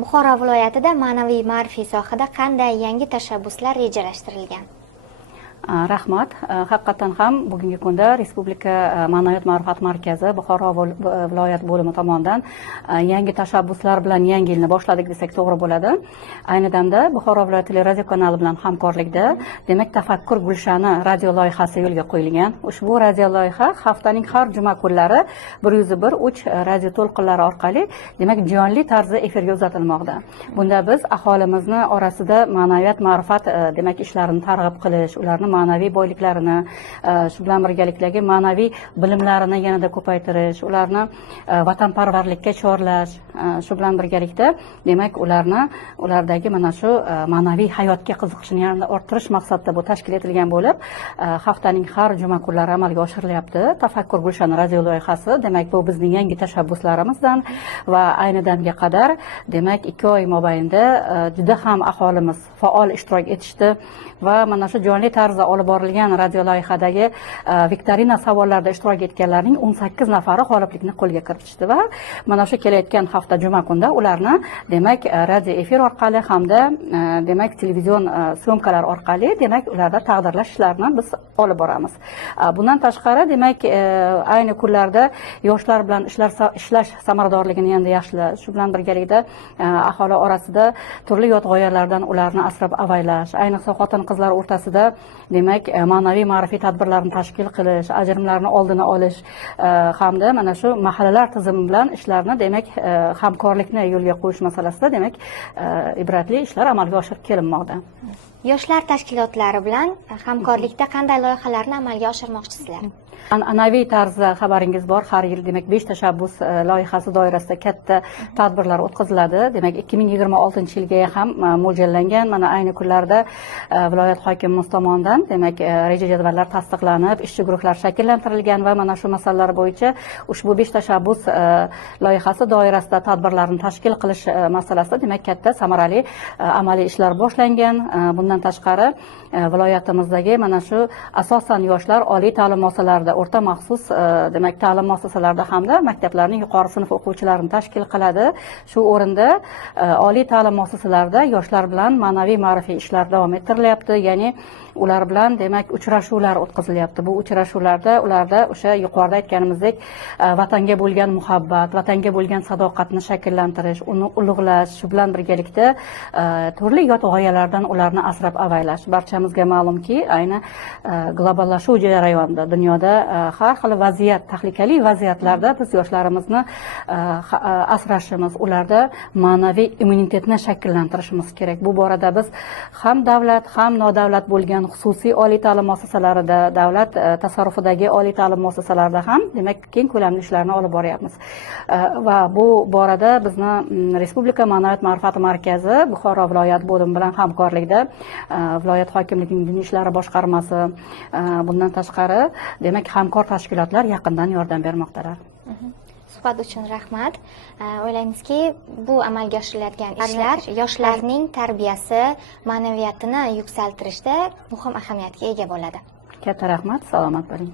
Buxoro viloyatida ma'naviy ma'rifiy sohada qanday yangi tashabbuslar rejalashtirilgan? Rahmat. Haqiqatan ham bugungi kunda Respublika ma'naviyat ma'rifat markazi Buxoro viloyat bo'limi tomonidan yangi tashabbuslar bilan yangi yilni boshladik desak to'g'ri bo'ladi. Ayni damda Buxoro viloyat radio kanali bilan hamkorlikda demak Tafakkur Gulshani radio loyihasi yo'lga qo'yilgan. Ushbu radio loyiha haftaning har juma kunlari 101.3 radio to'lqinlari orqali demak jonli tarzda efirga uzatilmoqda. Bunda biz aholimizni orasida ma'naviyat ma'rifat demak ishlarini targ'ib qilish, ularni ma'naviy boyliklarini, shu bilan birgalikdagi ma'naviy bilimlarini yanada ko'paytirish, ularni vatanparvarlikka chorlash, shu bilan birgalikda demak ulardagi mana shu ma'naviy hayotga qiziqishini yanada orttirish maqsadida bu tashkil etilgan bo'lib, haftaning har juma kunlari amalga oshirilyapti. Tafakkur Gulshani radio loyihasi demak bu bizning yangi tashabbuslarimizdan va ayni damga qadar demak 2 oy mobaynida juda ham aholimiz faol ishtirok etishdi va mana shu jonli tarzda olib borilgan radio loyihadagi viktorina savollarda ishtirok etganlarning 18 nafari g'oliblikni qo'lga kiritishdi va mana shu kelayotgan hafta juma kunda ularni demak radio efir orqali hamda demak televizion syomkalar orqali demak ularda taqdirlash ishlarini biz olib boramiz. Bundan tashqari demak ayni kunlarda yoshlar bilan ishlash samaradorligini yanada yaxshilash, shu bilan birgalikda aholi orasida turli yot g'oyalardan ularni asrab avaylash, ayniqsa xotin qizlar o'rtasida demak ma'naviy ma'rifiy tadbirlarni tashkil qilish, ajrimlarni oldini olish hamda mana shu mahallalar tizimi bilan ishlarni demak hamkorlikni yo'lga qo'yish masalasida demak ibratli ishlar amalga oshirib kelinmoqda. Yoshlar tashkilotlari bilan hamkorlikda qanday loyihalarni amalga oshirmoqchisizlar? An'anaviy tarzda xabaringiz bor, har yil demak 5 tashabbus loyihasi doirasida katta tadbirlar o'tkaziladi. Demak 2026-yilga ham mo'ljallangan. Mana ayni kunlarda viloyat hokimimiz tomonidan demak reja jadvallar tasdiqlanib, ishchi guruhlar shakllantirilgan va mana shu masalalar bo'yicha ushbu 5 tashabbus loyihasi doirasida tadbirlarni tashkil qilish masalasida demak katta samarali amaliy ishlar boshlangan. Bundan tashqari viloyatimizdagi mana shu asosan yoshlar oliy ta'lim muassasalarida, o'rta maxsus demak ta'lim muassasalarida hamda maktablarning yuqori sinf o'quvchilarini tashkil qiladi. Shu o'rinda oliy ta'lim muassasalarida yoshlar bilan ma'naviy ma'rifiy ishlar davom ettirilyapti, ya'ni ular bilan demak uchrashuvlar o'tkazilyapti. Bu uchrashuvlarda ularda o'sha yuqorida aytganimizdek vatanga bo'lgan muhabbat, vatanga bo'lgan sadoqatni shakllantirish, uni ulug'lash, shu bilan birgalikda turli yot g'oyalardan ularni asrab avaylash. Barchamizga ma'lumki, ayni globallashuv jarayonida dunyoda har xil vaziyat, tahlikali vaziyatlarda biz yoshlarimizni asrashimiz, ularda ma'naviy immunitetni shakllantirishimiz kerak. Bu borada biz ham davlat, ham nodavlat bo'lgan xususiy oliy ta'lim muassasalarida, davlat tasarrufidagi oliy ta'lim muassasalarida ham demak keng ko'lamli ishlarni olib boryapmiz. Va bu borada bizni Respublika ma'naviyat ma'rifat markazi Buxoro viloyat bo'limi bilan hamkorlikda viloyat hokimligining diniy ishlari boshqarmasi, bundan tashqari demak hamkor tashkilotlar yaqindan yordam bermoqdalar. Suhbat uchun rahmat. O'ylaymizki, bu amalga oshirilayotgan ishlar yoshlarning tarbiyasi, ma'naviyatini yuksaltirishda muhim ahamiyatga ega bo'ladi. Katta rahmat, salomat bo'ling.